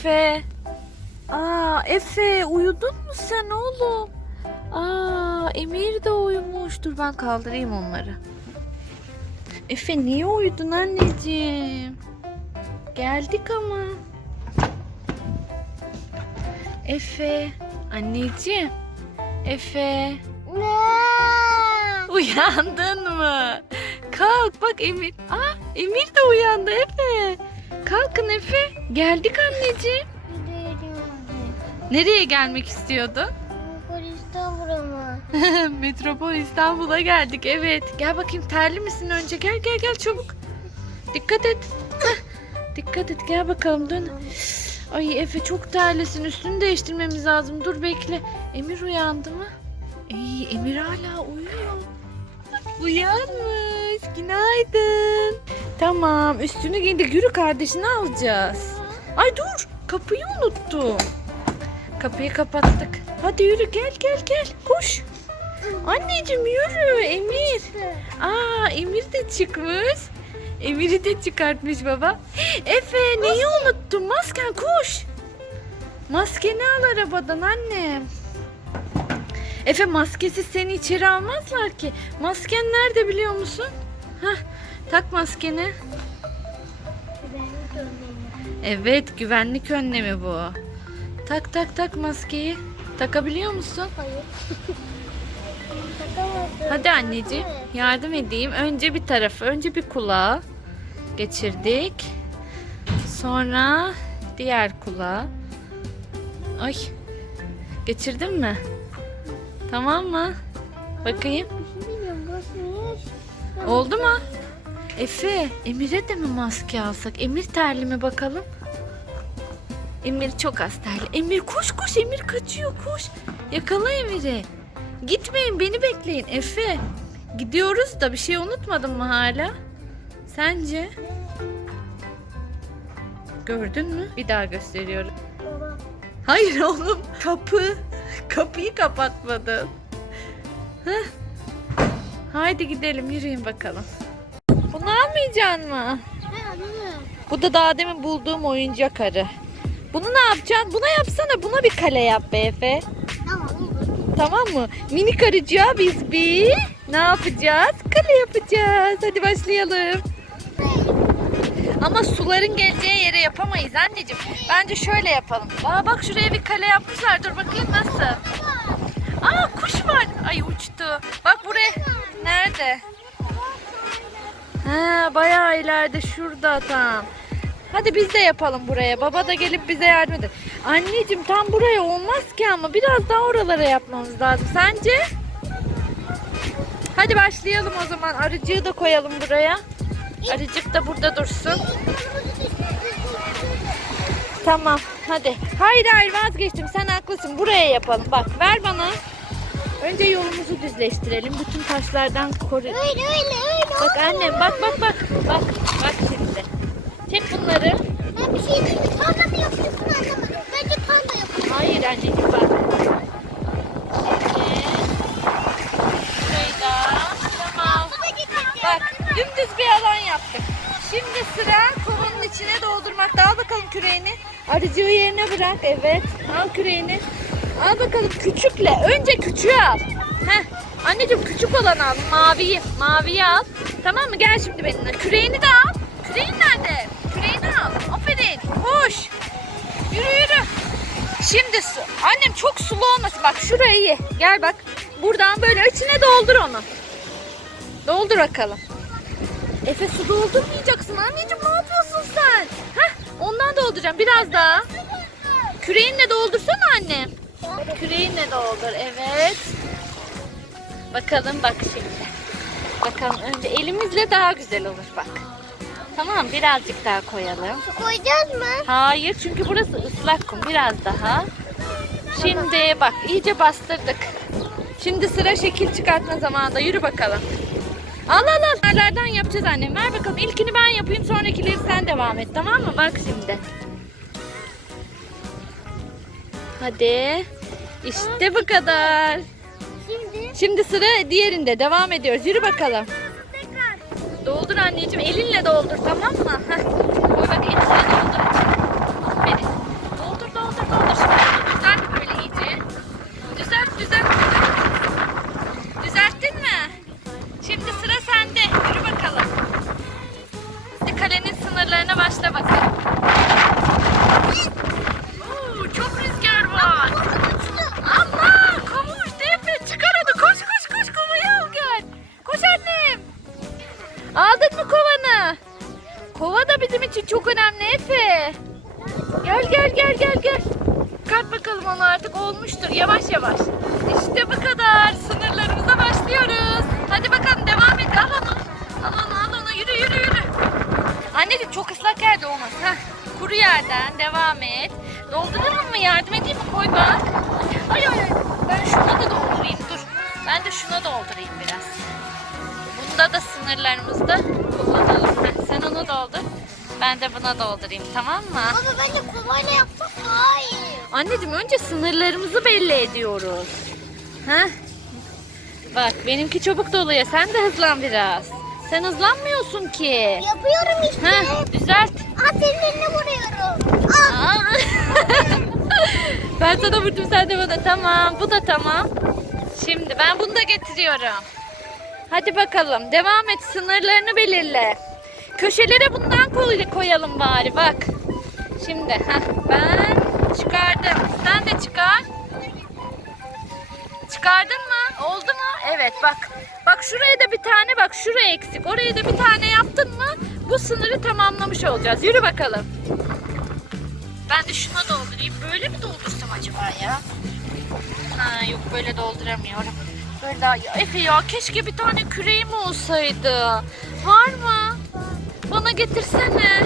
Efe. Aa Efe uyudun mu sen oğlum? Aa Emir de uyumuş. Dur ben kaldırayım onları. Efe niye uyudun anneciğim? Geldik ama. Efe. Anneciğim. Efe. Uyandın mı? Kalk bak Emir. Aa Emir de uyandı Efe. Kalkın Efe. Geldik anneciğim. Nereye gelmek istiyordu? Metropol İstanbul'a geldik evet. Gel bakayım terli misin önce? Gel gel gel çabuk. Dikkat et. Dikkat et gel bakalım dön. Ay Efe çok terlisin üstünü değiştirmemiz lazım. Dur bekle. Emir uyandı mı? İyi Emir hala uyuyor. Uyanmış. Günaydın. Tamam üstünü giydik. Yürü kardeşini alacağız. Ay dur kapıyı unuttum. Kapıyı kapattık. Hadi yürü gel gel gel. Koş. Anneciğim yürü Emir. Aa Emir de çıkmış. Emir'i de çıkartmış baba. Efe neyi unuttun? Masken koş. Maskeni al arabadan annem. Efe maskesiz seni içeri almazlar ki. Masken nerede biliyor musun? Hah, tak maskeni. Evet güvenlik önlemi bu. Tak tak tak maskeyi. Takabiliyor musun? Hadi anneciğim yardım edeyim. Önce bir tarafı, önce bir kulağı geçirdik. Sonra diğer kulağı. Ay. Geçirdin mi? Tamam mı? Bakayım. Oldu mu? Efe, Emir'e de mi maske alsak? Emir terli mi bakalım? Emir çok az terli. Emir koş koş Emir kaçıyor koş. Yakala Emir'i. Gitmeyin beni bekleyin Efe. Gidiyoruz da bir şey unutmadın mı hala? Sence? Gördün mü? Bir daha gösteriyorum. Hayır oğlum kapı. Kapıyı kapatmadın. Heh. Haydi gidelim yürüyün bakalım. Bunu almayacaksın mı? Bu da daha demin bulduğum oyuncak arı. Bunu ne yapacaksın? Buna yapsana. Buna bir kale yap be Efe. Tamam mı? Minik arıcığa biz bir ne yapacağız? Kale yapacağız. Hadi başlayalım. Ama suların geleceği yere yapamayız anneciğim. Bence şöyle yapalım. Aa bak şuraya bir kale yapmışlar. Dur bakayım nasıl. Aa kuş var. Ay uçtu. Bak buraya. Nerede? Ha bayağı ileride şurada tam. Hadi biz de yapalım buraya. Baba da gelip bize yardım eder. Anneciğim tam buraya olmaz ki ama biraz daha oralara yapmamız lazım. Sence? Hadi başlayalım o zaman. Arıcığı da koyalım buraya. Arıcık da burada dursun. Tamam hadi. Hayır hayır vazgeçtim sen haklısın. Buraya yapalım. Bak ver bana. Önce yolumuzu düzleştirelim. Bütün taşlardan koru. Öyle öyle öyle. Bak annem bak bak bak. Bak bak şimdi. Çek bunları. Ben bir şey değil mi? Tarla mı yapıyorsun anlamadım. Bence tarla yapıyorsun. Hayır anneciğim bak. Şurayı da. Tamam. Bu da. Bak dümdüz bir alan yaptık. Şimdi sıra kovanın içine doldurmakta. Al bakalım küreğini. Arıcığı yerine bırak. Evet. Al küreğini. Al bakalım küçükle. Önce küçüğü al. Heh. Anneciğim küçük olanı al. Maviyi. Maviyi al. Tamam mı? Gel şimdi benimle. Küreğini de al. Küreğin nerede? Küreğini al. Aferin. Koş. Yürü yürü. Şimdi su. Annem çok sulu olmasın. Bak şurayı ye. Gel bak. Buradan böyle içine doldur onu. Doldur bakalım. Efe su doldurmayacaksın anneciğim ne yapıyorsun sen? Heh, ondan dolduracağım biraz daha. Küreğinle doldursana annem. Küreğinle doldur evet. Bakalım bak şimdi. Bakalım önce elimizle daha güzel olur bak. Tamam birazcık daha koyalım. Su koyacağız mı? Hayır çünkü burası ıslak kum biraz daha. Şimdi bak iyice bastırdık. Şimdi sıra şekil çıkartma zamanında yürü bakalım. Al al al. Nereden yapacağız annem? Ver bakalım. İlkini ben yapayım sonrakileri sen devam et tamam mı? Bak şimdi. Hadi. İşte bu kadar. Şimdi Şimdi sıra diğerinde devam ediyoruz. Yürü bakalım. tekrar. Doldur anneciğim. Elinle doldur tamam mı? Heh. Anneciğim çok ıslak yerde olmaz. Heh. Kuru yerden devam et. Dolduralım mı? Yardım edeyim mi? Koy bak. Ay ay ay. Ben şuna da doldurayım. Dur. Ben de şuna doldurayım biraz. Bunda da sınırlarımızda kullanalım. Heh, sen onu doldur. Ben de buna doldurayım tamam mı? Baba bence kovayla yapsak daha iyi. Anneciğim önce sınırlarımızı belli ediyoruz. Ha? Bak benimki çabuk doluyor. Sen de hızlan biraz. Sen hızlanmıyorsun ki. Yapıyorum işte. Ha, düzelt. Aa senin eline vuruyorum. Aa. ben sana vurdum sen de bana. Tamam bu da tamam. Şimdi ben bunu da getiriyorum. Hadi bakalım devam et sınırlarını belirle. Köşelere bundan koy, koyalım bari bak. Şimdi heh, ben çıkardım. Sen de çıkar. Çıkardın mı? Oldu mu? Evet bak. Bak şuraya da bir tane bak şuraya eksik. Oraya da bir tane yaptın mı? Bu sınırı tamamlamış olacağız. Yürü bakalım. Ben de şuna doldurayım. Böyle mi doldursam acaba ya? Ha yok böyle dolduramıyorum. Böyle daha ya Efe ya keşke bir tane küreğim olsaydı. Var mı? Bana getirsene.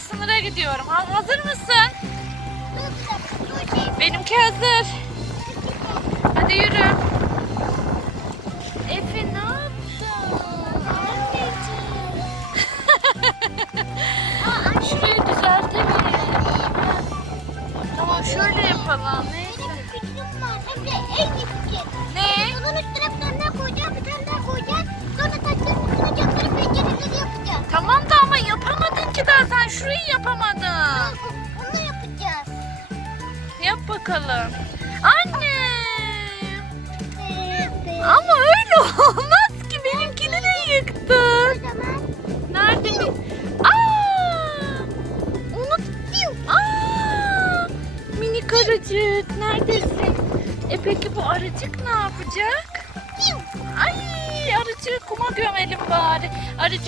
Sınıra gidiyorum. Ha, hazır mısın? Benimki hazır. Hadi yürü. Efe ne yaptın? Şurayı düzeltelim. Tamam şöyle yapalım. Neyse. Ne? Şurayı yapamadın. Bunu yapacağız. Yap bakalım.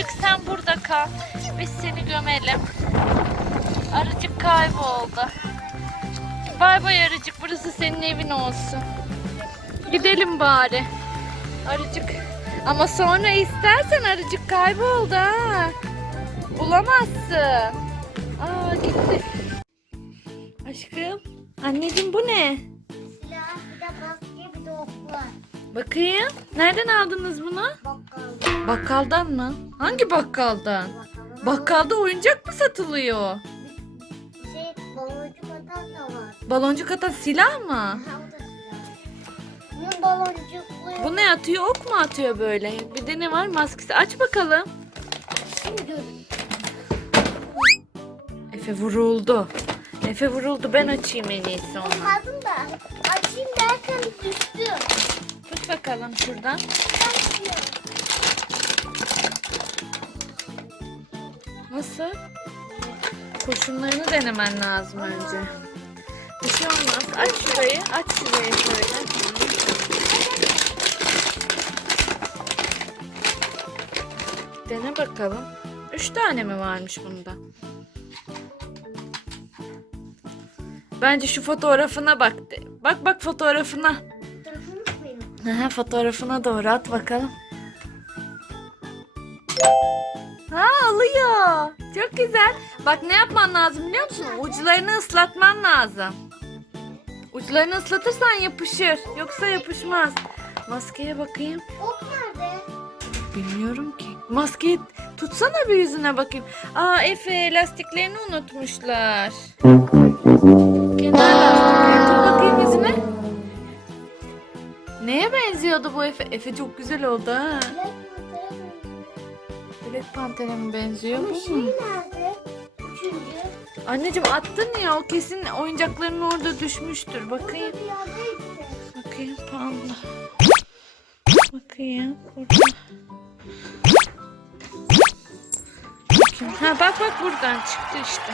Arıcık sen burada kal. Biz seni gömelim. Arıcık kayboldu. Bay bay arıcık burası senin evin olsun. Gidelim bari. Arıcık. Ama sonra istersen arıcık kayboldu ha. Bulamazsın. Aa gitti. Aşkım. Anneciğim bu ne? Silah, bir de maske, bir de ok var. Bakayım. Nereden aldınız bunu? Bakalım. Bakkaldan mı? Hangi bakkaldan? Bakkalda oyuncak mı satılıyor? Şey, baloncuk atan da var. Baloncuk atan silah mı? Ha, o da silah. Bunun baloncuklu. Bu ne atıyor? Ok mu atıyor böyle? Bir de ne var? Maskesi. Aç bakalım. Şimdi Efe vuruldu. Efe vuruldu. Ben açayım en iyisi onu. Aldım da açayım derken düştü. Tut bakalım şuradan. Ben. Nasıl? Kurşunlarını denemen lazım önce. Bir şey olmaz. Aç şurayı. Aç şurayı şöyle. Dene bakalım. Üç tane mi varmış bunda? Bence şu fotoğrafına bak. Bak bak fotoğrafına. Koyuyorum. Aha, fotoğrafına doğru at bakalım. Çok güzel. Bak ne yapman lazım biliyor musun? Uçlarını ıslatman lazım. Uçlarını ıslatırsan yapışır. Yoksa yapışmaz. Maskeye bakayım. Ok nerede? Bilmiyorum ki. Maskeyi tutsana bir yüzüne bakayım. Aa Efe lastiklerini unutmuşlar. Kenar lastikleri. Tut bakayım yüzüne. Neye benziyordu bu Efe? Efe çok güzel oldu ha pantene mi benziyor bu? Şey nerede? Anneciğim attın ya o kesin oyuncakların orada düşmüştür. Bakayım. Bakayım panda. Bakayım burada. Ha bak bak buradan çıktı işte.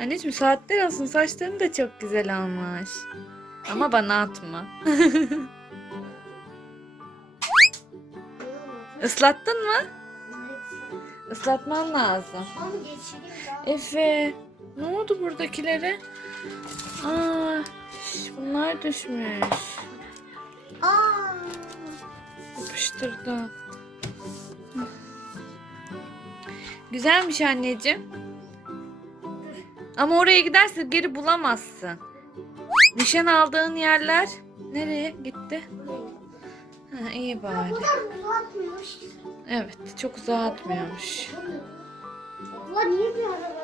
Anneciğim saatler olsun saçlarını da çok güzel almış. Ama bana atma. Islattın mı? Islatman lazım. Efe ne oldu buradakilere? Aa, bunlar düşmüş. Aa. Yapıştırdı. Hı. Güzelmiş anneciğim. Ama oraya giderse geri bulamazsın. Nişan aldığın yerler nereye gitti? Ha, iyi bari. Buradan uzatmıyormuş. Evet çok uzatmıyormuş. Ulan niye bir araba